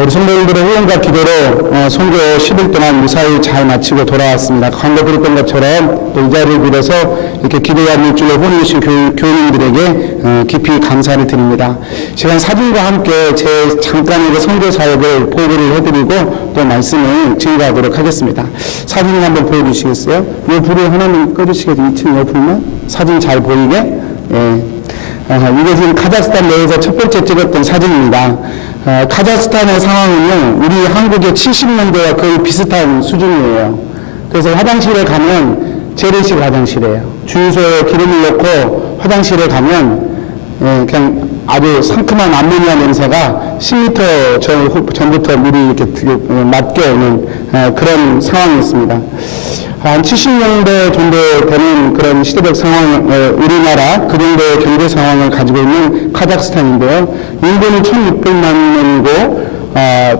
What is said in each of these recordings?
우리 성도님들의 후원과 기도로 선교 10일 동안 무사히 잘 마치고 돌아왔습니다. 광고 드렸던 것처럼 또 이 자리를 빌어서 이렇게 기도와 물질로 후원해주신 교우님들에게 깊이 감사를 드립니다. 시간 사진과 함께 제 잠깐의 선교 사역을 보고를 해드리고 또 말씀을 증거하도록 하겠습니다. 사진을 한번 보여주시겠어요? 이 불을 하나님 꺼주시겠어요? 2층 옆불만? 사진 잘 보이게? 예. 이게 지금 카자흐스탄 내에서 첫 번째 찍었던 사진입니다. 카자흐스탄의 상황은요, 우리 한국의 70년대와 거의 비슷한 수준이에요. 그래서 화장실에 가면 재래식 화장실이에요. 주유소에 기름을 넣고 화장실에 가면 그냥 아주 상큼한 암모니아 냄새가 10m 전부터 물이 이렇게 맞게 오는 그런 상황이었습니다. 한 70년대 정도 되는 그런 시대적 상황, 우리나라 그 정도의 경제 상황을 가지고 있는 카자흐스탄인데요. 인구는 1600만 명이고,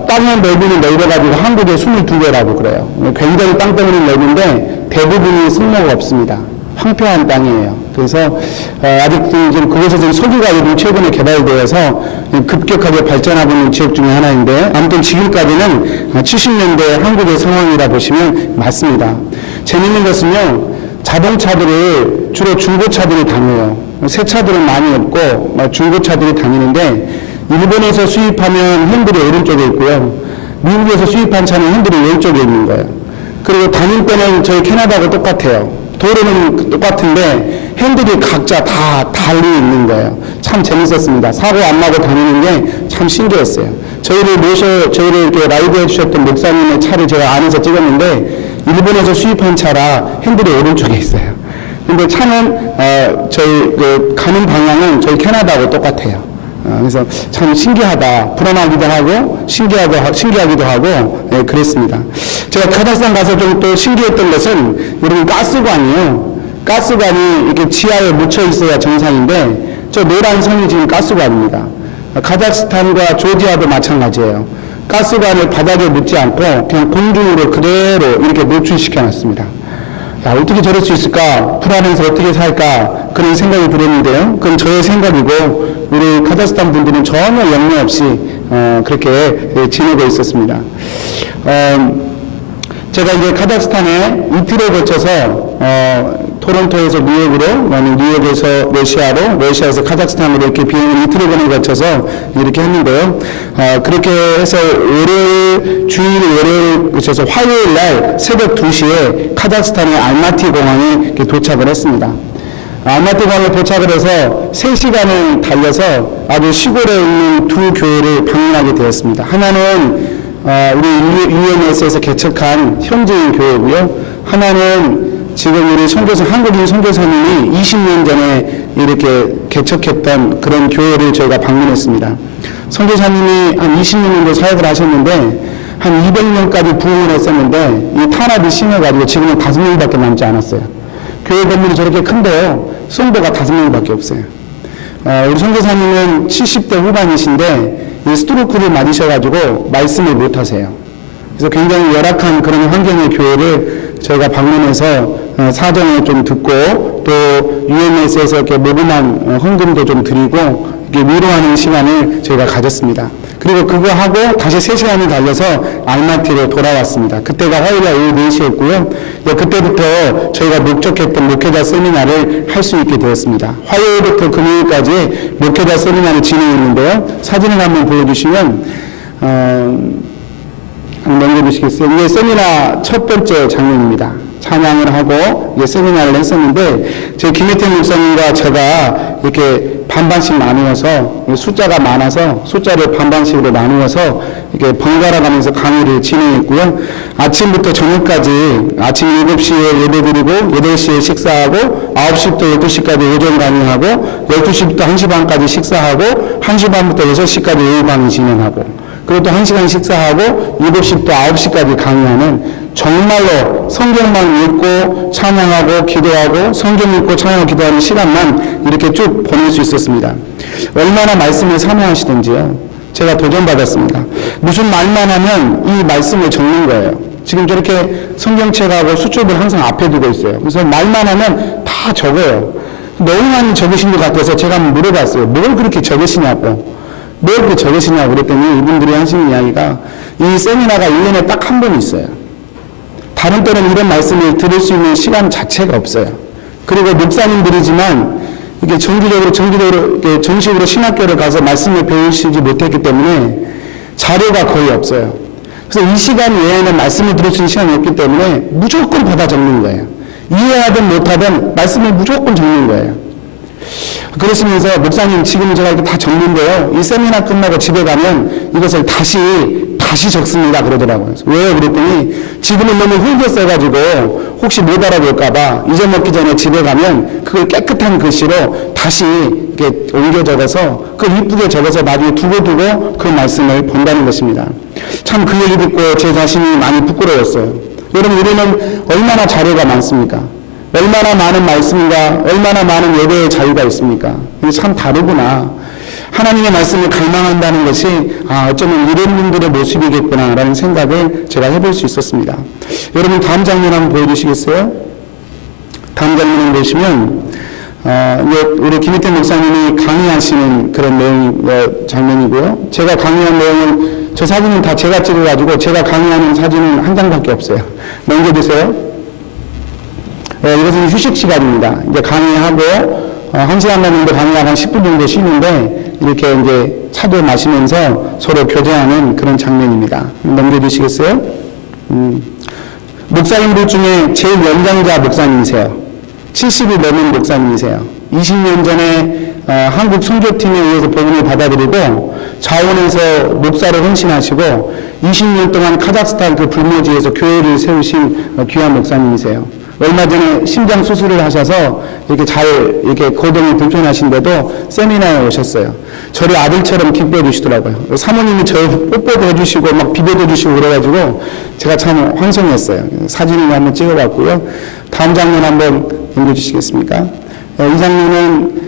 땅의 넓이는 넓어가지고 한국의 22배라고 그래요. 굉장히 땅덩어리는 넓은데 대부분이 쓸모가 없습니다. 황폐한 땅이에요. 그래서 아직 지금 그곳에서 석유가 요즘 최근에 개발되어서 급격하게 발전하고 있는 지역 중에 하나인데, 아무튼 지금까지는 70년대 한국의 상황이라 보시면 맞습니다. 재밌는 것은요, 자동차들을 주로 중고차들이 다녀요. 새 차들은 많이 없고 중고차들이 다니는데, 일본에서 수입하면 핸들이 오른쪽에 있고요, 미국에서 수입한 차는 핸들이 왼쪽에 있는 거예요. 그리고 다닐 때는 저희 캐나다하고 똑같아요. 도로는 똑같은데 핸들이 각자 다 달리 있는 거예요. 참 재밌었습니다. 사고 안 나고 다니는 게 참 신기했어요. 저희를 이렇게 라이드 해주셨던 목사님의 차를 제가 안에서 찍었는데, 일본에서 수입한 차라 핸들이 오른쪽에 있어요. 근데 차는 저희 가는 방향은 저희 캐나다하고 똑같아요. 그래서 참 신기하다, 불안하기도 하고 신기하기도 하고 그랬습니다. 제가 카자흐스탄 가서 좀 또 신기했던 것은, 여러분, 가스관이요. 가스관이 이렇게 지하에 묻혀 있어야 정상인데, 저 노란 선이 지금 가스관입니다. 카자흐스탄과 조지아도 마찬가지예요. 가스관을 바닥에 묻지 않고 그냥 공중으로 그대로 이렇게 노출시켜 놨습니다. 야, 어떻게 저럴 수 있을까? 불안해서 어떻게 살까? 그런 생각이 들었는데요. 그건 저의 생각이고, 우리 카자흐스탄 분들은 전혀 염려 없이 그렇게 지내고 있었습니다. 제가 이제 카자흐스탄에 이틀에 거쳐서 토론토에서 뉴욕으로, 뉴욕에서 러시아로, 러시아에서 카자흐스탄으로 이렇게 비행을 이틀에 거쳐서 이렇게 했는데요. 그렇게 해서 월요일 그쳐서 화요일 날 새벽 2시에 카자흐스탄의 알마티 공항에 도착을 했습니다. 알마티 공항에 도착을 해서 3시간을 달려서 아주 시골에 있는 두 교회를 방문하게 되었습니다. 하나는 우리 UMS에서 개척한 현지인 교회고요. 하나는 지금 우리 한국인 선교사님이 20년 전에 이렇게 개척했던 그런 교회를 저희가 방문했습니다. 선교사님이 한 20년 정도 사역을 하셨는데, 한 200명까지 부흥을 했었는데, 이 탄압이 심해가지고 지금은 5명밖에 남지 않았어요. 교회 건물이 저렇게 큰데요, 성도가 5명밖에 없어요. 우리 선교사님은 70대 후반이신데 이 스트로크를 맞으셔가지고 말씀을 못하세요. 그래서 굉장히 열악한 그런 환경의 교회를 저희가 방문해서 사정을 좀 듣고, 또 UMS에서 이렇게 모금한 헌금도 좀 드리고 이렇게 위로하는 시간을 저희가 가졌습니다. 그리고 그거 하고 다시 3시간을 달려서 알마티로 돌아왔습니다. 그때가 화요일날 오후 4시였고요. 그때부터 저희가 목적했던 목회자 세미나를 할 수 있게 되었습니다. 화요일부터 금요일까지 목회자 세미나를 진행했는데요. 사진을 한번 보여주시면, 넘겨주시겠어요? 이게 세미나 첫 번째 장면입니다. 찬양을 하고 세미나를 했었는데, 제 김혜태 목사님과 제가 이렇게 반반씩 나누어서, 숫자가 많아서 숫자를 반반씩으로 나누어서 이렇게 번갈아 가면서 강의를 진행했고요. 아침부터 저녁까지 아침 7시에 예배드리고 8시에 식사하고 9시부터 12시까지 오전 강의하고 12시부터 1시 반까지 식사하고 1시 반부터 6시까지 오후 강의 진행하고, 그리고 또 1시간 식사하고 7시부터 9시까지 강의하는, 정말로 성경만 읽고 찬양하고 기도하고 성경 읽고 찬양하고 기도하는 시간만 이렇게 쭉 보낼 수 있었습니다. 얼마나 말씀을 사모하시던지요. 제가 도전받았습니다. 무슨 말만 하면 이 말씀을 적는 거예요. 지금 저렇게 성경책하고 수첩을 항상 앞에 두고 있어요. 그래서 말만 하면 다 적어요. 너무 많이 적으신 것 같아서 제가 한번 물어봤어요. 뭘 그렇게 적으시냐고. 왜 이렇게 적으시냐고 그랬더니 이분들이 하시는 이야기가 이 세미나가 1년에 딱 한 번 있어요. 다른 때는 이런 말씀을 들을 수 있는 시간 자체가 없어요. 그리고 목사님들이지만 이게 정식으로 신학교를 가서 말씀을 배우시지 못했기 때문에 자료가 거의 없어요. 그래서 이 시간 외에는 말씀을 들을 수 있는 시간이 없기 때문에 무조건 받아 적는 거예요. 이해하든 못하든 말씀을 무조건 적는 거예요. 그러시면서 목사님 지금 제가 이렇게 다 적는데요. 이 세미나 끝나고 집에 가면 이것을 다시 적습니다. 그러더라고요. 왜요? 그랬더니 지금은 너무 흙에 써가지고 혹시 못 알아볼까봐 잊어먹기 전에 집에 가면 그걸 깨끗한 글씨로 다시 이렇게 옮겨 적어서 그걸 이쁘게 적어서 나중에 두고두고 그 말씀을 본다는 것입니다. 참 그 얘기 듣고 제 자신이 많이 부끄러웠어요. 여러분 우리는 얼마나 자료가 많습니까? 얼마나 많은 말씀과 얼마나 많은 예배의 자유가 있습니까? 이게 참 다르구나. 하나님의 말씀을 갈망한다는 것이 어쩌면 이런 분들의 모습이겠구나라는 생각을 제가 해볼 수 있었습니다. 여러분 다음 장면 한번 보여주시겠어요? 다음 장면을 보시면 우리 김희태 목사님이 강의하시는 그런 장면이고요. 제가 강의한 내용은 저 사진은 다 제가 찍어가지고 제가 강의하는 사진은 한 장밖에 없어요. 넘겨주세요. 이것은 휴식 시간입니다. 이제 강의하고 1시간 정도 강의하고 한 10분 정도 쉬는데 이렇게 이제 차도 마시면서 서로 교제하는 그런 장면입니다. 넘겨주시겠어요? 목사님들 중에 제일 연장자 목사님이세요. 70이 넘은 목사님이세요. 20년 전에 한국 선교팀에 의해서 복음을 받아들이고 자원에서 목사로 헌신하시고 20년 동안 카자흐스탄 그 불모지에서 교회를 세우신 귀한 목사님이세요. 얼마 전에 심장 수술을 하셔서 이렇게 거동이 불편하신데도 세미나에 오셨어요. 저를 아들처럼 기뻐해 주시더라고요. 사모님이 저 뽀뽀도 해주시고 막 비벼도 주시고 그래가지고 제가 참 환송했어요. 사진을 한번 찍어봤고요. 다음 장면 한번 넘겨주시겠습니까? 이 장면은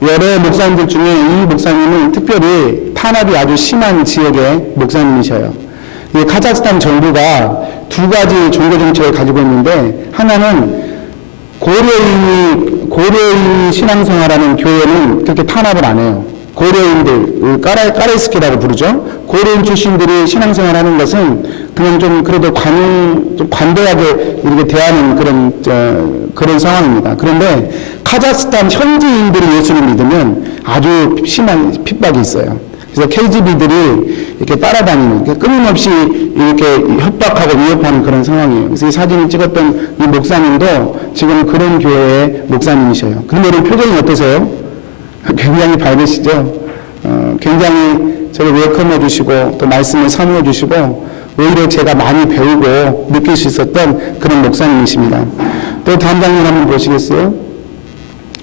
여러 목사님들 중에 이 목사님은 특별히 탄압이 아주 심한 지역의 목사님이셔요. 이 카자흐스탄 정부가 두 가지 종교 정책을 가지고 있는데 하나는 고려인이 신앙생활하는 교회는 그렇게 탄압을 안 해요. 고려인들, 까레스키라고 부르죠. 고려인 출신들이 신앙생활하는 것은 그냥 좀 그래도 좀 관대하게 이렇게 대하는 그런 상황입니다. 그런데 카자흐스탄 현지인들이 예수를 믿으면 아주 심한 핍박이 있어요. 그래서 KGB들이 이렇게 따라다니는, 끊임없이 이렇게 협박하고 위협하는 그런 상황이에요. 그래서 이 사진을 찍었던 이 목사님도 지금 그런 교회의 목사님이셔요. 그러면 표정이 어떠세요? 굉장히 밝으시죠? 굉장히 저를 웰컴해 주시고 또 말씀을 사모해 주시고 오히려 제가 많이 배우고 느낄 수 있었던 그런 목사님이십니다. 또 다음 장면 한번 보시겠어요?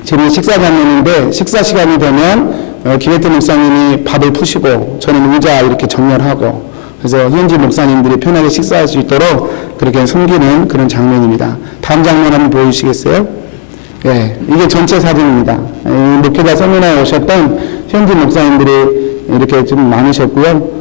지금 식사 장면인데 식사 시간이 되면 김혜태 목사님이 밥을 푸시고 저는 의자 이렇게 정렬하고 그래서 현지 목사님들이 편하게 식사할 수 있도록 그렇게 섬기는 그런 장면입니다. 다음 장면 한번 보여주시겠어요? 예, 이게 전체 사진입니다. 목회자 세미나에 오셨던 현지 목사님들이 이렇게 좀 많으셨고요.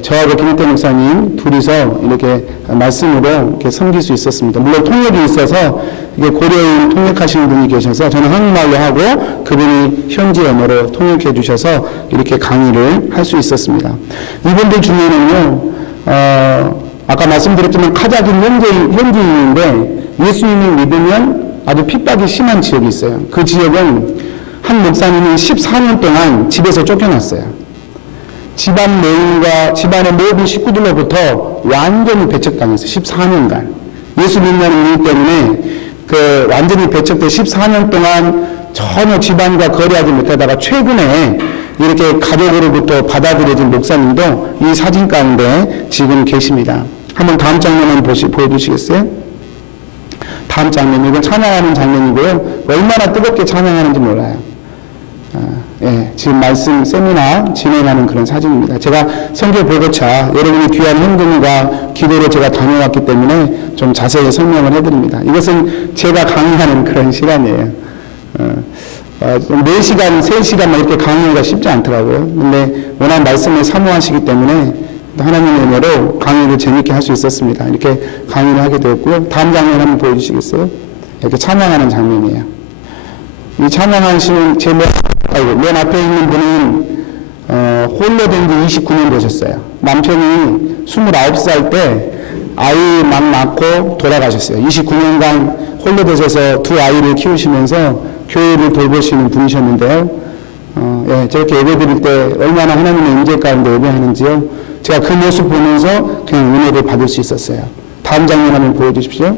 저하고 김희태 목사님 둘이서 이렇게 말씀으로 이렇게 섬길 수 있었습니다. 물론 통역이 있어서 이게 고려인 통역하시는 분이 계셔서 저는 한국말로 하고 그분이 현지 언어로 통역해 주셔서 이렇게 강의를 할 수 있었습니다. 이분들 중에는요, 아까 말씀드렸지만 카자흐 현지인인데 예수님을 믿으면 아주 핍박이 심한 지역이 있어요. 그 지역은 한 목사님이 14년 동안 집에서 쫓겨났어요. 집안 내인과 집안의 모든 식구들로부터 완전히 배척당했어요. 14년간. 예수 믿는 이유 때문에 완전히 배척돼 14년 동안 전혀 집안과 거래하지 못하다가 최근에 이렇게 가족으로부터 받아들여진 목사님도 이 사진 가운데 지금 계십니다. 한번 다음 장면 한번 보여주시겠어요? 다음 장면, 이건 찬양하는 장면이고요. 얼마나 뜨겁게 찬양하는지 몰라요. 지금 말씀 세미나 진행하는 그런 사진입니다. 제가 성경 보고차 여러분이 귀한 현금과 기도로 제가 다녀왔기 때문에 좀 자세히 설명을 해드립니다. 이것은 제가 강의하는 그런 시간이에요. 4시간, 3시간만 이렇게 강의하기가 쉽지 않더라고요. 근데 워낙 말씀을 사모하시기 때문에 하나님의 은혜로 강의를 재밌게 할 수 있었습니다. 이렇게 강의를 하게 되었고요. 다음 장면 한번 보여주시겠어요? 이렇게 찬양하는 장면이에요. 이 찬양하시는 제목 아이고, 맨 앞에 있는 분은 홀로 된 지 29년 되셨어요. 남편이 29살 때 아이만 낳고 돌아가셨어요. 29년간 홀로 되셔서 두 아이를 키우시면서 교회를 돌보시는 분이셨는데요. 예, 저렇게 예배 드릴 때 얼마나 하나님의 임재 가운데 예배하는지요. 제가 그 모습 보면서 그냥 은혜를 받을 수 있었어요. 다음 장면 한번 보여주십시오.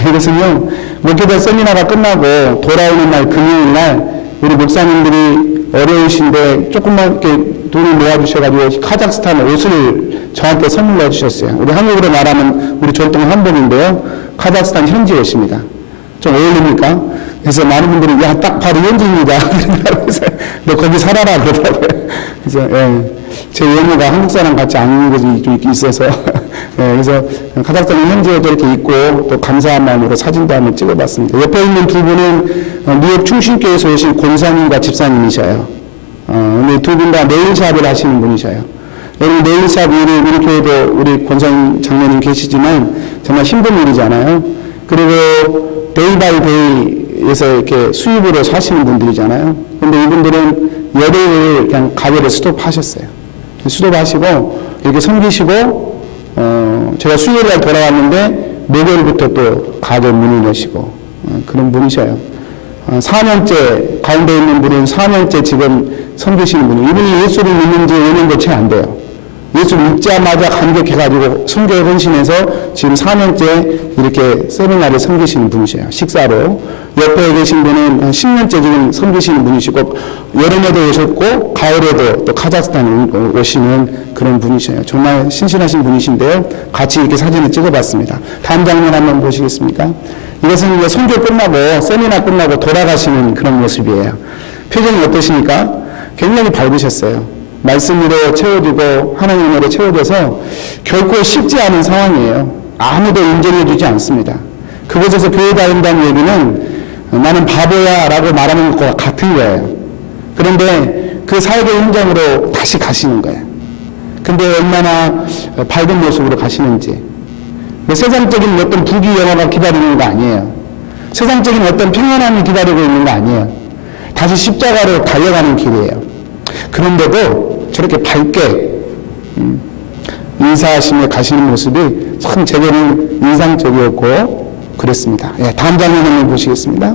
이것은요, 목회자 세미나가 끝나고 돌아오는 날 금요일 날 우리 목사님들이 어려우신데 조금만 이렇게 돈을 모아주셔가지고 카자흐스탄 옷을 저한테 선물로 주셨어요. 우리 한국으로 말하면 우리 전통 한복인데요. 카자흐스탄 현지 옷입니다. 좀 어울립니까? 그래서 많은 분들이 야, 딱 바로 현지입니다. 그래서 너 거기 살아라 그러더라고요. 그래서 예, 제 외모가 한국 사람 같지 않은 것이 좀 있어서 예, 그래서 카자흐스탄 현지에 이렇게 있고 또 감사한 마음으로 사진도 한번 찍어봤습니다. 옆에 있는 두 분은 뉴욕 충신교에서 오신 권사님과 집사님이셔요. 근데 두 분 다 네일샵을 하시는 분이셔요. 여러분 네일샵 우리 교회도 우리 권사님 장로님 계시지만 정말 힘든 일이잖아요. 그리고 데이 바이 데이에서 이렇게 수입으로 사시는 분들이잖아요. 근데 이분들은 열흘을 그냥 가게를 스톱하셨어요. 스톱하시고 이렇게 섬기시고 제가 수요일 날 돌아왔는데 목요일부터 또 가게 문을 여시고 그런 분이셔요. 4년째 가운데 있는 분은 4년째 지금 섬기시는 분이 이분이 예수를 믿는 지 5년도 채 안 돼요. 예수 믿자마자 감격해가지고 선교에 헌신해서 지금 4년째 이렇게 세미나를 섬기시는 분이셔요. 식사로. 옆에 계신 분은 10년째 지금 섬기시는 분이시고 여름에도 오셨고 가을에도 또 카자흐스탄에 오시는 그런 분이셔요. 정말 신실하신 분이신데요. 같이 이렇게 사진을 찍어봤습니다. 다음 장면 한번 보시겠습니까? 이것은 이제 선교 끝나고 세미나 끝나고 돌아가시는 그런 모습이에요. 표정이 어떠십니까? 굉장히 밝으셨어요. 말씀으로 채워주고 하나님으로 채워져서 결코 쉽지 않은 상황이에요. 아무도 인정해주지 않습니다. 그곳에서 교회 다닌다는 얘기는 나는 바보야 라고 말하는 것과 같은 거예요. 그런데 그 사역의 현장으로 다시 가시는 거예요. 근데 얼마나 밝은 모습으로 가시는지. 세상적인 어떤 부귀 영화가 기다리는 거 아니에요. 세상적인 어떤 평안함이 기다리고 있는 거 아니에요. 다시 십자가로 달려가는 길이에요. 그런데도 저렇게 밝게 인사하시며 가시는 모습이 참 제게는 인상적이었고 그랬습니다. 예, 다음 장면 한번 보시겠습니다.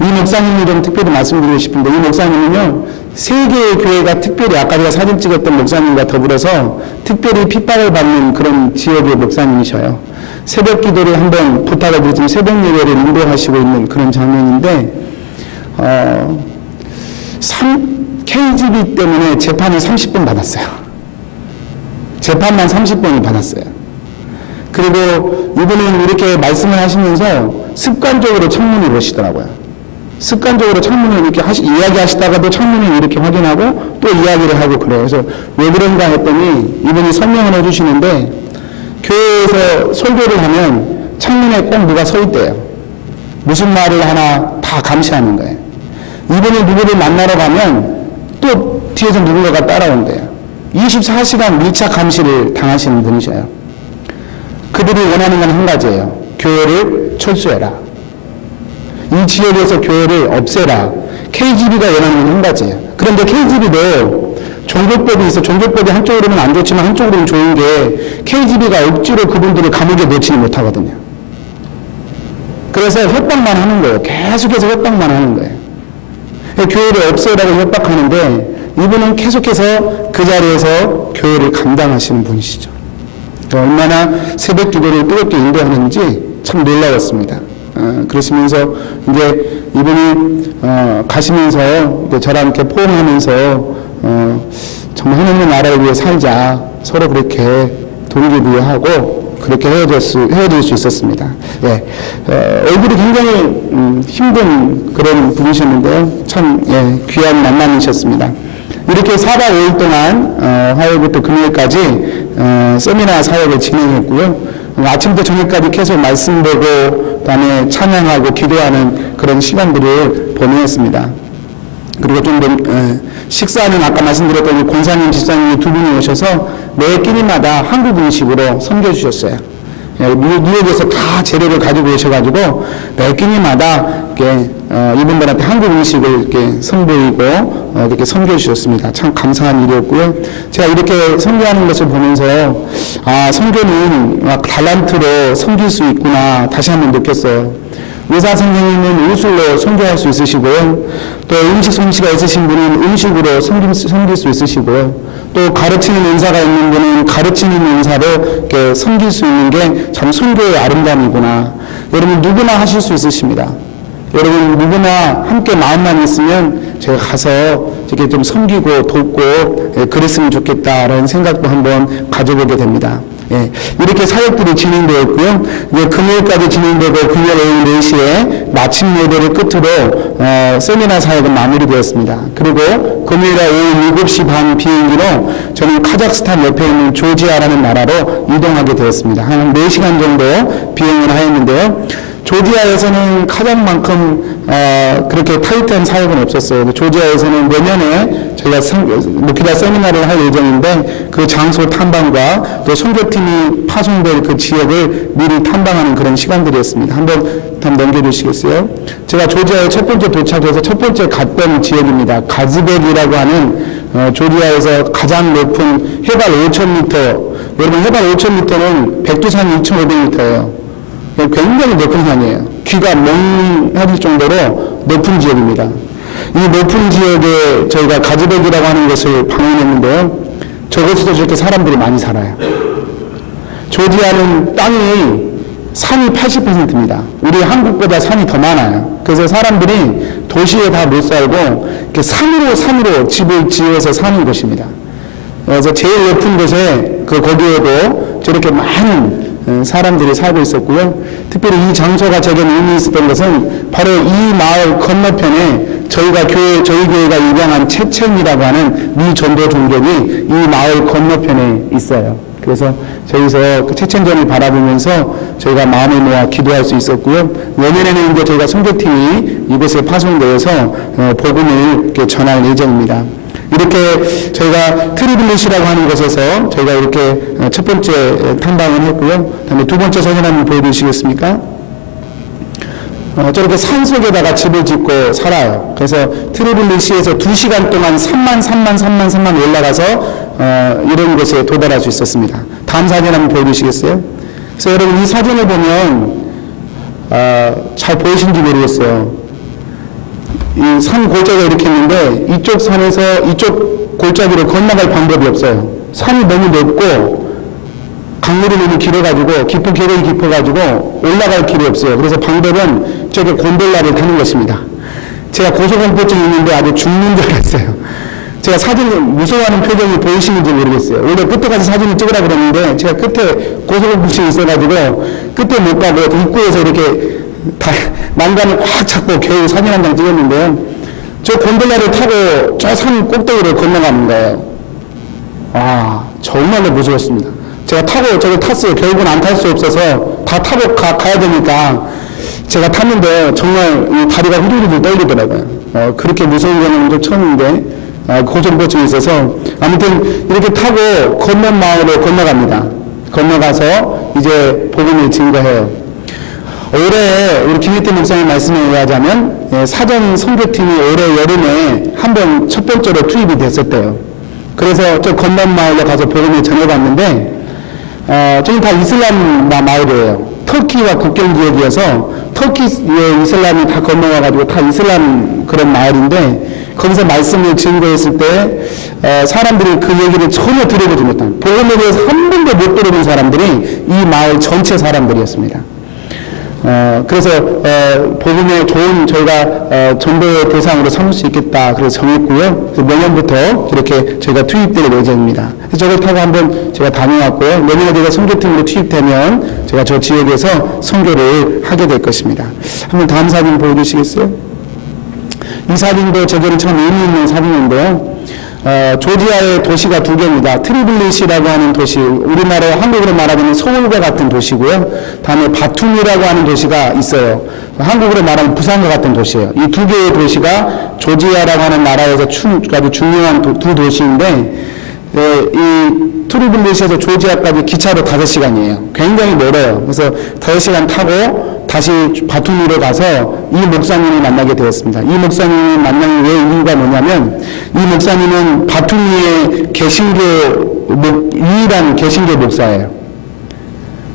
이 목사님이 좀 특별히 말씀드리고 싶은데 이 목사님은요 세 개의 교회가 특별히 아까 제가 사진 찍었던 목사님과 더불어서 특별히 핍박을 받는 그런 지역의 목사님이셔요. 새벽 기도를 한번 부탁을 드리지만 새벽 예배를 인도하시고 있는 그런 장면인데 KGB 때문에 재판을 30번 받았어요. 재판만 30번을 받았어요. 그리고 이분은 이렇게 말씀을 하시면서 습관적으로 창문을 보시더라고요. 습관적으로 창문을 이렇게 이야기하시다가도 창문을 이렇게 확인하고 또 이야기를 하고 그래요. 그래서 왜 그런가 했더니 이분이 설명을 해주시는데 교회에서 설교를 하면 창문에 꼭 누가 서 있대요. 무슨 말을 하나 다 감시하는 거예요. 이분이 누구를 만나러 가면 또 뒤에서 누군가가 따라온대요. 24시간 밀착 감시를 당하시는 분이셔요. 그들이 원하는 건 한 가지예요. 교회를 철수해라. 이 지역에서 교회를 없애라. KGB가 원하는 건 한 가지예요. 그런데 KGB도 종교법이 있어. 종교법이 한쪽으로는 안 좋지만 한쪽으로는 좋은 게 KGB가 억지로 그분들을 감옥에 놓지는 못하거든요. 그래서 협박만 하는 거예요. 계속해서 협박만 하는 거예요. 교회를 없애라고 협박하는데 이분은 계속해서 그 자리에서 교회를 감당하시는 분이시죠. 얼마나 새벽 기도를 뜨겁게 인도하는지 참 놀라웠습니다. 그러시면서 이제 이분이 가시면서 이제 저랑 이렇게 포옹하면서 정말 하나님의 나라를 위해 살자 서로 그렇게 동기부여하고 그렇게 헤어질 수 있었습니다. 예, 얼굴이 굉장히 힘든 그런 분이셨는데요. 참 귀한 만남이셨습니다. 이렇게 4박 5일 동안 화요일부터 금요일까지 세미나 사역을 진행했고요. 아침부터 저녁까지 계속 말씀 보고 그다음에 찬양하고 기도하는 그런 시간들을 보내었습니다. 그리고 좀 더 식사는 아까 말씀드렸던 권사님, 집사님 두 분이 오셔서 매 끼니마다 한국 음식으로 섬겨주셨어요. 뉴욕에서 다 재료를 가지고 오셔가지고 매 끼니마다 이렇게 이분들한테 한국 음식을 이렇게 선보이고 이렇게 섬겨 주셨습니다. 참 감사한 일이었고요. 제가 이렇게 섬겨하는 것을 보면서 선교는 달란트로 섬길 수 있구나 다시 한번 느꼈어요. 의사 선생님은 의술로 선교할 수 있으시고요. 또 음식 솜씨가 있으신 분은 음식으로 섬길 수 있으시고요. 또 가르치는 은사가 있는 분은 가르치는 은사로 이렇게 섬길 수 있는 게 참 선교의 아름다움이구나. 여러분 누구나 하실 수 있으십니다. 여러분 누구나 함께 마음만 있으면 제가 가서 이렇게 좀 섬기고 돕고 그랬으면 좋겠다라는 생각도 한번 가져보게 됩니다. 이렇게 사역들이 진행되었고요. 이제 금요일까지 진행되고 금요일 오후 4시에 마침 예배를 끝으로 세미나 사역은 마무리되었습니다. 그리고 금요일 오후 7시 반 비행기로 저는 카자흐스탄 옆에 있는 조지아라는 나라로 이동하게 되었습니다. 한 4시간 정도 비행을 하였는데요. 조지아에서는 카자흐만큼 그렇게 타이트한 사역은 없었어요. 조지아에서는 내년에 저희가 목회자 세미나를 할 예정인데 그 장소 탐방과 또 선교팀이 파송될 그 지역을 미리 탐방하는 그런 시간들이었습니다. 한번 넘겨주시겠어요? 제가 조지아에 첫 번째 도착해서 첫 번째 갔던 지역입니다. 가즈벡이라고 하는 조지아에서 가장 높은 해발 5,000m, 여러분 해발 5,000m는 백두산 2,500m예요. 굉장히 높은 산이에요. 귀가 멍해질 정도로 높은 지역입니다. 이 높은 지역에 저희가 가즈벡이라고 하는 것을 방문했는데요. 저곳에도 저렇게 사람들이 많이 살아요. 조지아는 땅이 산이 80%입니다. 우리 한국보다 산이 더 많아요. 그래서 사람들이 도시에 다 못 살고 이렇게 산으로 집을 지어서 사는 곳입니다. 그래서 제일 높은 곳에 거기에도 저렇게 많은 사람들이 살고 있었고요. 특별히 이 장소가 제게 의미 있었던 것은 바로 이 마을 건너편에 저희 교회가 입양한 체첸이라고 하는 미 전도 종족이 이 마을 건너편에 있어요. 그래서 저기서 그 체첸전을 바라보면서 저희가 마음을 모아 기도할 수 있었고요. 내년에는 이제 저희가 선교팀이 이곳에 파송되어서 복음을 이렇게 전할 예정입니다. 이렇게 저희가 트리블릿이라고 하는 곳에서 저희가 이렇게 첫 번째 탐방을 했고요. 다음에 두 번째 사진 한번 보여주시겠습니까? 저렇게 산 속에다가 집을 짓고 살아요. 그래서 트리블릿시에서 2시간 동안 3만 올라가서 이런 곳에 도달할 수 있었습니다. 다음 사진 한번 보여주시겠어요? 그래서 여러분 이 사진을 보면 잘 보이시는지 모르겠어요. 이 산 골짜기가 이렇게 있는데 이쪽 산에서 이쪽 골짜기를 건너갈 방법이 없어요. 산이 너무 높고 강물이 너무 길어가지고 계곡이 깊어가지고 올라갈 길이 없어요. 그래서 방법은 저기 곤돌라를 타는 것입니다. 제가 고소공포증이 있는데 아주 죽는 줄 알았어요. 제가 사진을 무서워하는 표정이 보이시는지 모르겠어요. 원래 끝에 가서 사진을 찍으라 그랬는데 제가 끝에 고소공포증이 있어가지고 끝에 못 가고 입구에서 이렇게 난간을 꽉 잡고 겨우 사진 한 장 찍었는데요. 저 곤돌라를 타고 저 산 꼭대기를 건너가는 거예요. 정말로 무서웠습니다. 제가 타고 저기 탔어요. 결국은 안 탈 수 없어서 다 타고 가야 되니까 제가 탔는데 정말 이 다리가 후들후들 떨리더라고요. 그렇게 무서운 경험도 처음인데 고소공포증이 있어서 아무튼 이렇게 타고 건넌 마을로 건너갑니다. 건너가서 이제 복음을 증거해요. 올해 우리 김희태 목사님 말씀에 의하자면 사전 선교팀이 올해 여름에 한번 첫 번째로 투입이 됐었대요. 그래서 저 건넌 마을로 가서 복음을 전해봤는데 저기 다 이슬람 마을이에요. 터키와 국경 지역이어서 터키의 이슬람이 다 건너와가지고 다 이슬람 그런 마을인데 거기서 말씀을 증거했을 때 사람들이 그 얘기를 전혀 들어보지 못한 복음에 대해서 한 번도 못 들어본 사람들이 이 마을 전체 사람들이었습니다. 그래서 복음에 좋은 저희가 전도의 대상으로 삼을 수 있겠다 그래서 정했고요. 그래서 내년부터 이렇게 저희가 투입될 예정입니다. 그래서 저걸 타고 한번 제가 다녀왔고요. 내년에 제가 선교팀으로 투입되면 제가 저 지역에서 선교를 하게 될 것입니다. 한번 다음 사진 보여주시겠어요? 이 사진도 제게는 참 의미 있는 사진인데요. 조지아의 도시가 두 개입니다. 트리블릿이라고 하는 도시, 우리나라 한국으로 말하면 서울과 같은 도시고요. 다음에 바툼이라고 하는 도시가 있어요. 한국으로 말하면 부산과 같은 도시예요. 이 두 개의 도시가 조지아라고 하는 나라에서 아주 중요한 두 도시인데 이 스트루블리시에서 조지아까지 기차로 5시간이에요. 굉장히 멀어요. 그래서 5시간 타고 다시 바투미로 가서 이 목사님을 만나게 되었습니다. 이 목사님을 만난 이유가 뭐냐면 이 목사님은 바투미의 유일한 개신교 목사예요.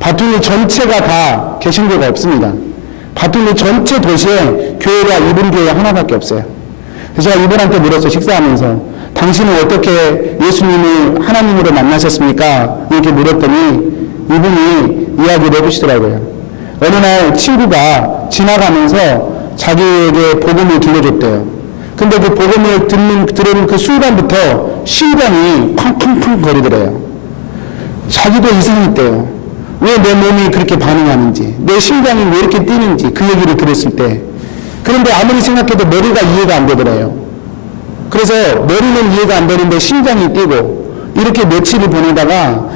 바투미 전체가 다 개신교가 없습니다. 바투미 전체 도시에 교회가 이분 교회 하나밖에 없어요. 그래서 제가 이분한테 물었어요. 식사하면서 당신은 어떻게 예수님을 하나님으로 만나셨습니까? 이렇게 물었더니 이분이 이야기를 해주시더라고요. 어느 날 친구가 지나가면서 자기에게 복음을 들려줬대요. 근데 그 복음을 들은 그 순간부터 심장이 팡팡팡 거리더래요. 자기도 이상했대요. 왜 내 몸이 그렇게 반응하는지, 내 심장이 왜 이렇게 뛰는지 그 얘기를 들었을 때. 그런데 아무리 생각해도 머리가 이해가 안 되더래요. 그래서 머리는 이해가 안 되는데 심장이 뛰고 이렇게 며칠을 보내다가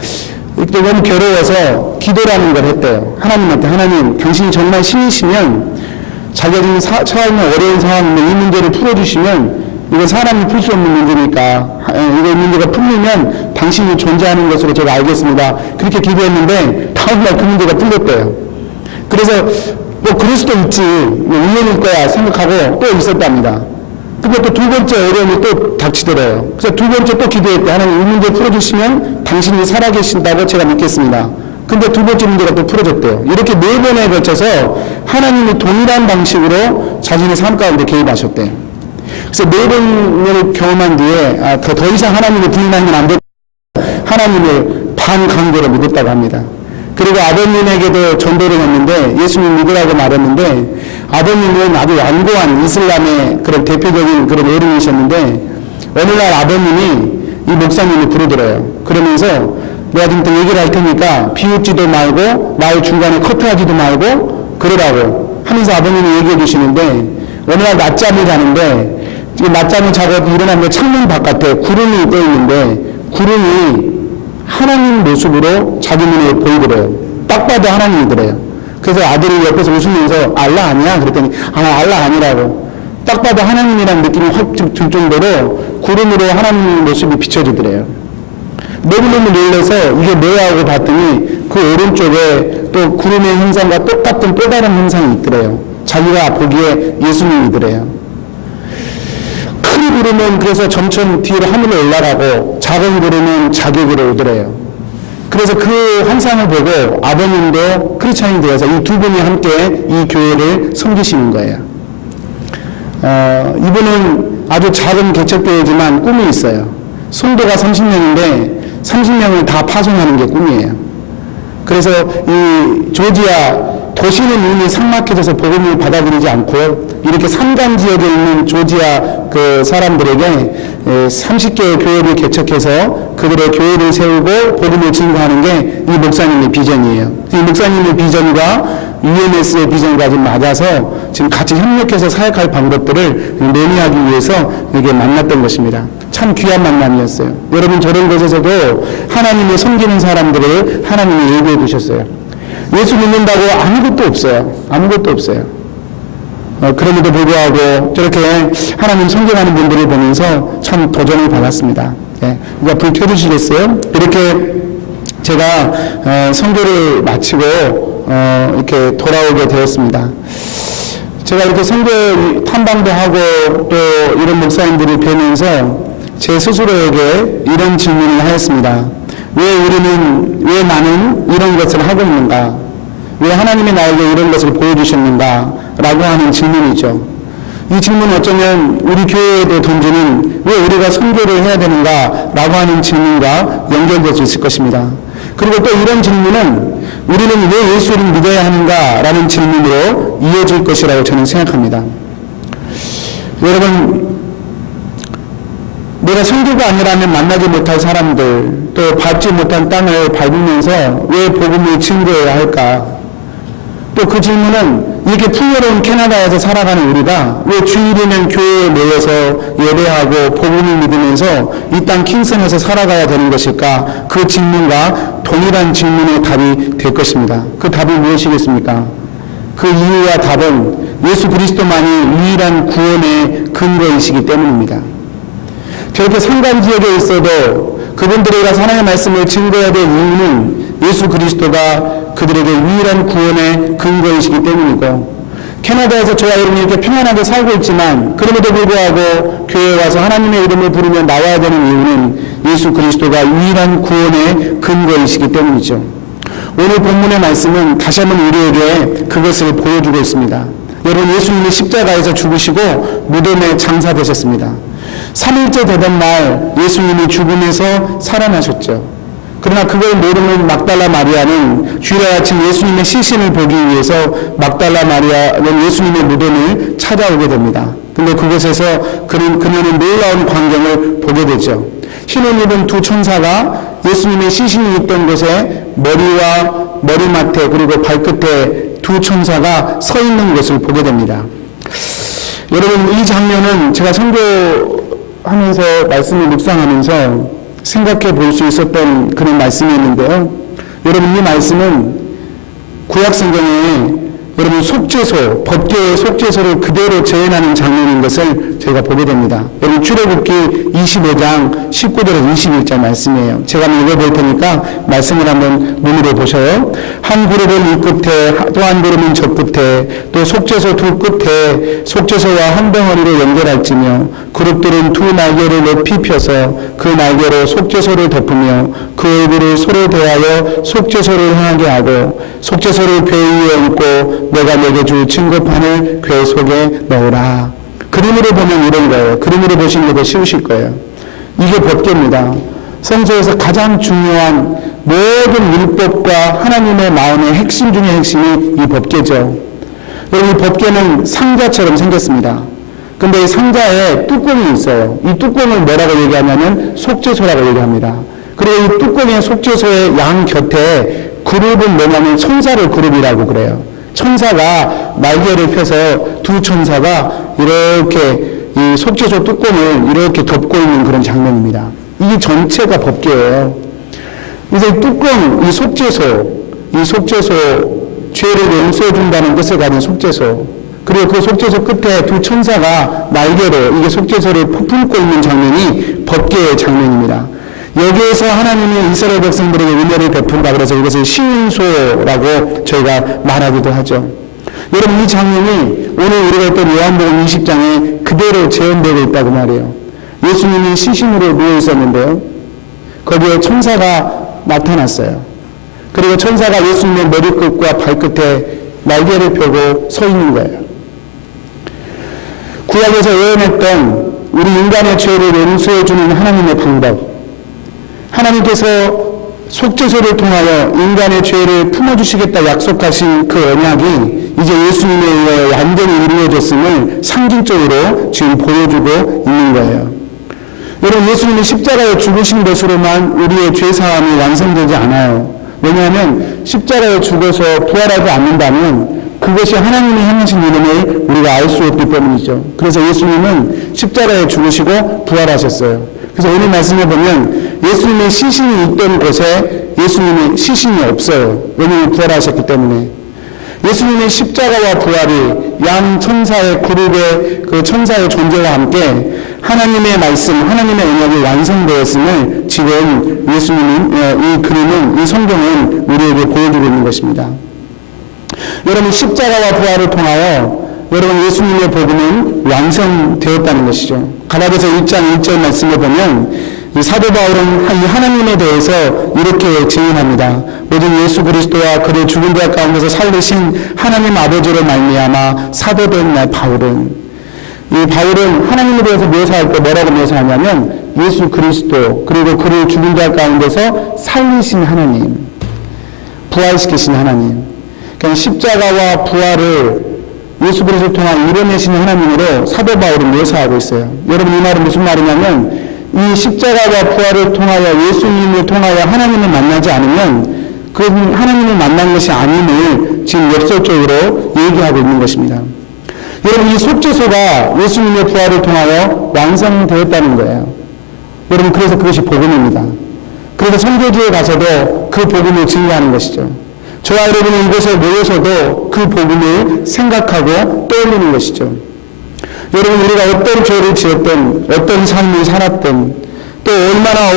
너무 괴로워서 기도라는 걸 했대요. 하나님한테 하나님 당신이 정말 신이시면 자기가 지금 처해 있는 어려운 상황인데 이 문제를 풀어주시면 이거 사람이 풀 수 없는 문제니까 이거 문제가 풀리면 당신이 존재하는 것으로 제가 알겠습니다. 그렇게 기도했는데 다음날 그 문제가 풀렸대요. 그래서 뭐 그럴 수도 있지 뭐 우연일 거야 생각하고 또 있었답니다. 근데 또 두 번째 어려움이 또 닥치더래요. 그래서 두 번째 또 기도했대. 하나님 이 문제 풀어주시면 당신이 살아계신다고 제가 믿겠습니다. 근데 두 번째 문제가 또 풀어졌대요. 이렇게 4번에 걸쳐서 하나님이 동일한 방식으로 자신의 삶 가운데 개입하셨대요. 그래서 4번을 경험한 뒤에 더 이상 하나님을 부인하면 안 되고 하나님을 반강제로 믿었다고 합니다. 그리고 아버님에게도 전도를 했는데 예수님 믿으라고 말했는데 아버님은 아주 완고한 이슬람의 그런 대표적인 그런 어른이셨는데 어느 날 아버님이 이 목사님을 부르더래요. 그러면서 내가 지금 얘기를 할 테니까 비웃지도 말고 말 중간에 커트하지도 말고 그러라고 하면서 아버님이 얘기해 주시는데 어느 날 낮잠을 자는데 지금 낮잠을 자고 일어났는데 창문 바깥에 구름이 떠 있는데 구름이 하나님 모습으로 자기 눈에 보이더래요. 딱 봐도 하나님이더래요. 그래서 아들이 옆에서 웃으면서 알라 아니야? 그랬더니 알라 아니라고. 딱 봐도 하나님이라는 느낌이 확 들 정도로 구름으로 하나님 모습이 비춰지더래요. 너무너무 놀라서 이게 뭐야 하고 봤더니 그 오른쪽에 또 구름의 형상과 똑같은 또 다른 형상이 있더래요. 자기가 보기에 예수님이더래요. 큰 구름은 그래서 점점 뒤로 하늘로 올라가고 작은 구름은 자격으로 오더래요. 그래서 그 환상을 보고 아버님도 크리스찬이 되어서 이 두 분이 함께 이 교회를 섬기시는 거예요. 이분은 아주 작은 개척교회지만 꿈이 있어요. 성도가 30명인데 30명을 다 파송하는 게 꿈이에요. 그래서 이 조지아 도시는 이미 삭막해져서 복음을 받아들이지 않고 이렇게 산간 지역에 있는 조지아 그 사람들에게 30개의 교회를 개척해서 그들의 교회를 세우고 복음을 증거하는 게 이 목사님의 비전이에요. 이 목사님의 비전과 UMS의 비전과 지금 맞아서 지금 같이 협력해서 사역할 방법들을 논의하기 위해서 이게 만났던 것입니다. 참 귀한 만남이었어요. 여러분 저런 곳에서도 하나님을 섬기는 사람들을 하나님이 예비해 두셨어요. 예수 믿는다고 아무것도 없어요. 아무것도 없어요. 그럼에도 불구하고 저렇게 하나님 섬겨가는 분들을 보면서 참 도전을 받았습니다. 예. 그러니까 불 켜주시겠어요? 이렇게 제가 선교를 마치고 이렇게 돌아오게 되었습니다. 제가 이렇게 선교 탐방도 하고 또 이런 목사님들을 뵈면서 제 스스로에게 이런 질문을 하였습니다. 왜 나는 이런 것을 하고 있는가? 왜 하나님이 나에게 이런 것을 보여주셨는가? 라고 하는 질문이죠. 이 질문은 어쩌면 우리 교회에도 던지는 왜 우리가 선교를 해야 되는가? 라고 하는 질문과 연결될 수 있을 것입니다. 그리고 또 이런 질문은 우리는 왜 예수를 믿어야 하는가? 라는 질문으로 이어질 것이라고 저는 생각합니다. 여러분, 내가 선교가 아니라면 만나지 못할 사람들, 또 밟지 못한 땅을 밟으면서 왜 복음을 증거해야 할까? 또 그 질문은 이렇게 풍요로운 캐나다에서 살아가는 우리가 왜 주일이면 교회에 모여서 예배하고 복음을 믿으면서 이 땅 킹성에서 살아가야 되는 것일까? 그 질문과 동일한 질문의 답이 될 것입니다. 그 답이 무엇이겠습니까? 그 이유와 답은 예수 그리스도만이 유일한 구원의 근거이시기 때문입니다. 저렇게 산간 지역에 있어도 그분들에게 가서 하나님의 말씀을 증거해야 될 이유는 예수 그리스도가 그들에게 유일한 구원의 근거이시기 때문이고, 캐나다에서 저와 여러분이 이렇게 평안하게 살고 있지만 그럼에도 불구하고 교회에 와서 하나님의 이름을 부르며 나와야 되는 이유는 예수 그리스도가 유일한 구원의 근거이시기 때문이죠. 오늘 본문의 말씀은 다시 한번 우리에게 그것을 보여주고 있습니다. 여러분, 예수님이 십자가에서 죽으시고 무덤에 장사되셨습니다. 3일째 되던 날 예수님이 죽음에서 살아나셨죠. 그러나 그걸 모르는 막달라 마리아는 주일 아침 예수님의 시신을 보기 위해서 막달라 마리아는 예수님의 무덤을 찾아오게 됩니다. 근데 그곳에서 그녀는 놀라운 광경을 보게 되죠. 흰옷 입은 두 천사가 예수님의 시신이 있던 곳에 머리와 머리맡에 그리고 발끝에 두 천사가 서 있는 것을 보게 됩니다. 여러분, 이 장면은 제가 선교하면서 말씀을 묵상하면서 생각해 볼 수 있었던 그런 말씀이었는데요. 여러분, 이 말씀은 구약 성경에 여러분 속죄소, 법궤의 속죄소를 그대로 재현하는 장면인 것을 저희가 보게 됩니다. 여러분, 출애굽기 25장 19절에서 21절 말씀이에요. 제가 한번 읽어볼 테니까 말씀을 한번 눈으로 보셔요. 한 그룹은 이 끝에, 또 한 그룹은 저 끝에, 또 속죄소 두 끝에 속죄소와 한 덩어리로 연결할지며, 그룹들은 두 날개를 높이 펴서 그 날개로 속죄소를 덮으며 그 얼굴을 서로 대하여 속죄소를 향하게 하고 속죄소를 궤 위에 얹고 내가 내게 줄 증거판을 궤 속에 넣으라. 그림으로 보면 이런 거예요. 그림으로 보시는 것도 쉬우실 거예요. 이게 법궤입니다. 성서에서 가장 중요한 모든 율법과 하나님의 마음의 핵심 중의 핵심이 이 법궤죠. 여러분, 이 법궤는 상자처럼 생겼습니다. 근데 이 상자에 뚜껑이 있어요. 이 뚜껑을 뭐라고 얘기하냐면 속죄소라고 얘기합니다. 그리고 이 뚜껑의 속죄소의 양 곁에 그룹은 뭐냐면 천사를 그룹이라고 그래요. 천사가 날개를 펴서 두 천사가 이렇게 이 속죄소 뚜껑을 이렇게 덮고 있는 그런 장면입니다. 이게 전체가 법궤예요. 그래서 이 뚜껑, 이 속죄소, 죄를 용서해 준다는 뜻을 가진 속죄소, 그리고 그 속죄소 끝에 두 천사가 날개로 이게 속죄소를 품고 있는 장면이 법궤의 장면입니다. 여기에서 하나님이 이스라엘 백성들에게 은혜를 베푼다 그래서 이것을 시은소라고 저희가 말하기도 하죠. 여러분, 이 장면이 오늘 우리가 했던 요한복음 20장에 그대로 재현되고 있다고 말이에요. 예수님이 시신으로 누워 있었는데요. 거기에 천사가 나타났어요. 그리고 천사가 예수님의 머리끝과 발끝에 날개를 펴고 서 있는 거예요. 구약에서 예언했던 우리 인간의 죄를 용서해주는 하나님의 방법, 하나님께서 속죄소를 통하여 인간의 죄를 품어주시겠다 약속하신 그 언약이 이제 예수님에 의해 완전히 이루어졌음을 상징적으로 지금 보여주고 있는 거예요. 여러분, 예수님이 십자가에 죽으신 것으로만 우리의 죄사함이 완성되지 않아요. 왜냐하면 십자가에 죽어서 부활하지 않는다면 그것이 하나님이 행하신 일임을 우리가 알 수 없기 때문이죠. 그래서 예수님은 십자가에 죽으시고 부활하셨어요. 그래서 오늘 말씀에 보면 예수님의 시신이 있던 곳에 예수님의 시신이 없어요. 왜냐하면 부활하셨기 때문에. 예수님의 십자가와 부활이 양 천사의 그룹의 그 천사의 존재와 함께 하나님의 말씀, 하나님의 언약이 완성되었음을 지금 예수님은 이 그림은, 이 성경은 우리에게 보여주고 있는 것입니다. 여러분, 십자가와 부활을 통하여 여러분 예수님의 복음은 완성되었다는 것이죠. 갈라디아서 1장 1절 말씀을 보면 이 사도 바울은 이 하나님에 대해서 이렇게 증언합니다. 모든 예수 그리스도와 그를 죽은 자 가운데서 살리신 하나님 아버지로 말미암아 사도된 나 바울은, 이 바울은 하나님에 대해서 묘사할 때 뭐라고 묘사하냐면 예수 그리스도 그리고 그를 죽은 자 가운데서 살리신 하나님, 부활시키신 하나님, 그러니까 십자가와 부활을 예수 그리스도를 통해 이뤄내시는 하나님으로 사도 바울은 묘사하고 있어요. 여러분, 이 말은 무슨 말이냐면 이 십자가와 부활을 통하여 예수님을 통하여 하나님을 만나지 않으면 그 하나님을 만난 것이 아님을 지금 역설적으로 얘기하고 있는 것입니다. 여러분, 이 속죄소가 예수님의 부활을 통하여 완성되었다는 거예요. 여러분, 그래서 그것이 복음입니다. 그래서 선교지에 가서도 그 복음을 증거하는 것이죠. 저와 여러분은 이곳에 모여서도 그 복음을 생각하고 떠올리는 것이죠. 여러분, 우리가 어떤 죄를 지었든 어떤 삶을 살았든 또 얼마나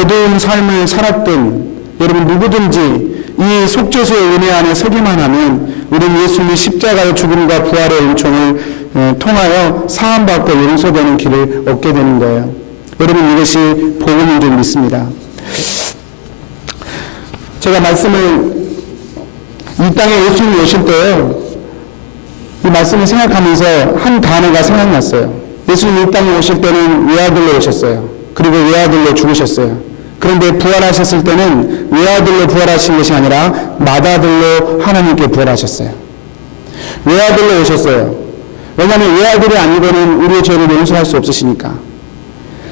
어두운 삶을 살았든 여러분 누구든지 이 속죄소의 은혜 안에 서기만 하면 우리는 예수님의 십자가의 죽음과 부활의 은총을 통하여 사함받고 용서되는 길을 얻게 되는 거예요. 여러분 이것이 복음인 줄 믿습니다. 제가 말씀을 이 땅에 예수님이 오실 때요, 이 말씀을 생각하면서 한 단어가 생각났어요. 예수님이 이 땅에 오실 때는 외아들로 오셨어요. 그리고 외아들로 죽으셨어요. 그런데 부활하셨을 때는 외아들로 부활하신 것이 아니라 맏아들로 하나님께 부활하셨어요. 외아들로 오셨어요. 왜냐하면 외아들이 아니고는 우리의 죄를 용서할 수 없으시니까.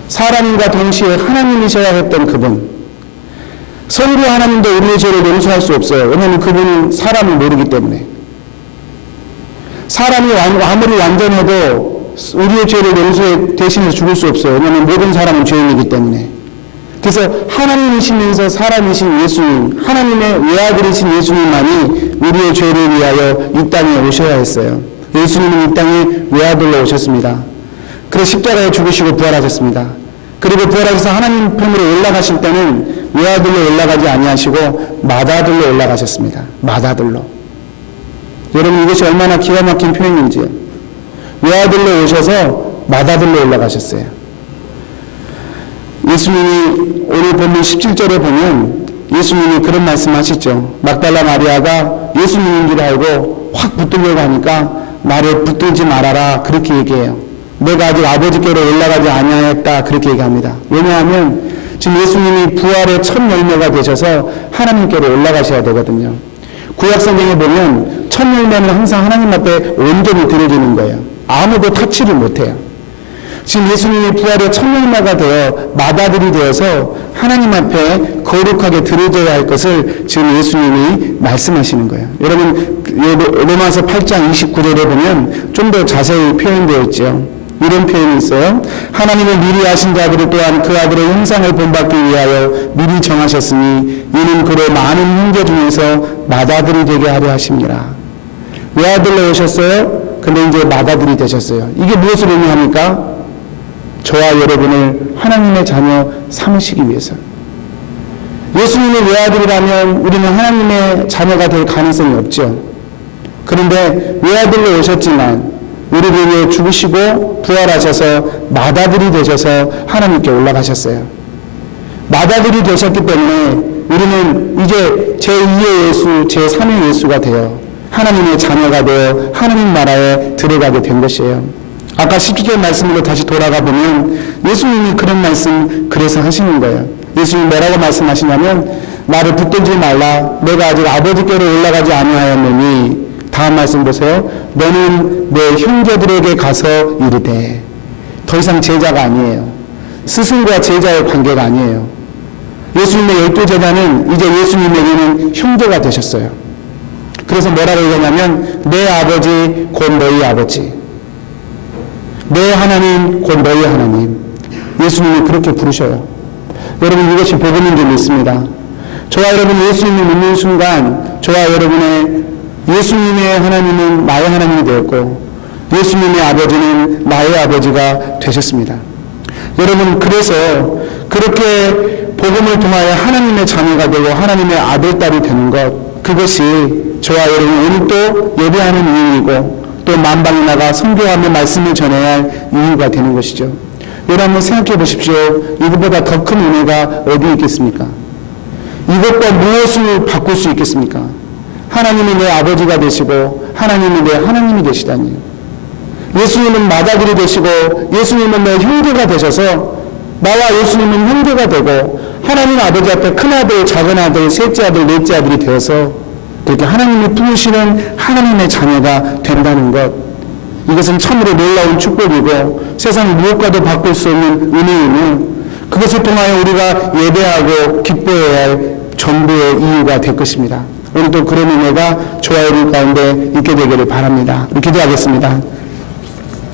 사람과 동시에 하나님이셔야 했던 그분, 성부 하나님도 우리의 죄를 용서할 수 없어요. 왜냐하면 그분은 사람을 모르기 때문에. 사람이 아무리 완전해도 우리의 죄를 용서해 대신해서 죽을 수 없어요. 왜냐하면 모든 사람은 죄인이기 때문에. 그래서 하나님이시면서 사람이신 예수님, 하나님의 외아들이신 예수님만이 우리의 죄를 위하여 이 땅에 오셔야 했어요. 예수님은 이 땅에 외아들로 오셨습니다. 그래서 십자가에 죽으시고 부활하셨습니다. 그리고 부활하셔서 하나님 편으로 올라가실 때는 외아들로 올라가지 아니하시고 맏아들로 올라가셨습니다. 맏아들로. 여러분 이것이 얼마나 기가 막힌 표현인지요. 외아들로 오셔서 맏아들로 올라가셨어요. 예수님이 오늘 본문 17절에 보면 예수님이 그런 말씀하시죠. 막달라 마리아가 예수님인 줄 알고 확 붙들려고 하니까 나를 붙들지 말아라 그렇게 얘기해요. 내가 아직 아버지께로 올라가지 아니하였다 그렇게 얘기합니다. 왜냐하면 지금 예수님이 부활의 첫 열매가 되셔서 하나님께로 올라가셔야 되거든요. 구약성경에 보면 첫 열매는 항상 하나님 앞에 온전히 드려지는 거예요. 아무도 터치를 못해요. 지금 예수님이 부활의 첫 열매가 되어 맏아들이 되어서 하나님 앞에 거룩하게 드려져야 할 것을 지금 예수님이 말씀하시는 거예요. 여러분 로마서 8장 29절에 보면 좀 더 자세히 표현되어 있죠. 이런 표현이 있어요. 하나님은 미리 아신 자들을 또한 그 아들의 형상을 본받기 위하여 미리 정하셨으니 이는 그로 많은 형제 중에서 맏아들이 되게 하려 하십니다. 외아들로 오셨어요. 근데 이제 맏아들이 되셨어요. 이게 무엇을 의미합니까? 저와 여러분을 하나님의 자녀 삼으시기 위해서. 예수님이 외아들이라면 우리는 하나님의 자녀가 될 가능성이 없죠. 그런데 외아들로 오셨지만 우리를 위해 죽으시고 부활하셔서 맏아들이 되셔서 하나님께 올라가셨어요. 맏아들이 되셨기 때문에 우리는 이제 제2의 예수, 제3의 예수가 되어 하나님의 자녀가 되어 하나님 나라에 들어가게 된 것이에요. 아까 17절 말씀으로 다시 돌아가 보면 예수님이 그런 말씀 그래서 하시는 거예요. 예수님이 뭐라고 말씀하시냐면 나를 붙들지 말라. 내가 아직 아버지께로 올라가지 아니하였느니 다음 말씀 보세요. 너는 내 형제들에게 가서 이르되. 더 이상 제자가 아니에요. 스승과 제자의 관계가 아니에요. 예수님의 12제자는 이제 예수님에게는 형제가 되셨어요. 그래서 뭐라고 얘기하냐면 내 아버지 곧 너희 아버지, 내 하나님 곧 너희 하나님. 예수님이 그렇게 부르셔요. 여러분 이것이 복음인 줄 믿습니다. 저와 여러분 예수님을 믿는 순간 저와 여러분의 예수님의 하나님은 나의 하나님이 되었고 예수님의 아버지는 나의 아버지가 되셨습니다. 여러분 그래서 그렇게 복음을 통하여 하나님의 자녀가 되고 하나님의 아들, 딸이 되는 것, 그것이 저와 여러분 오늘 또 예배하는 이유이고 또 만방에 나가 선교하며 말씀을 전해야 할 이유가 되는 것이죠. 여러분 생각해 보십시오. 이것보다 더 큰 은혜가 어디 있겠습니까? 이것과 무엇을 바꿀 수 있겠습니까? 하나님이 내 아버지가 되시고 하나님이 내 하나님이 되시다니. 예수님은 맏아들이 되시고 예수님은 내 형제가 되셔서 나와 예수님은 형제가 되고 하나님 아버지 앞에 큰아들, 작은아들, 셋째 아들, 넷째 아들이 되어서 그렇게 하나님이 부르시는 하나님의 자녀가 된다는 것, 이것은 참으로 놀라운 축복이고 세상 무엇과도 바꿀 수 없는 은혜이며 그것을 통하여 우리가 예배하고 기뻐해야 할 전부의 이유가 될 것입니다. 오늘도 그런 은혜가 저와 여러분 가운데 있게 되기를 바랍니다. 기도하겠습니다.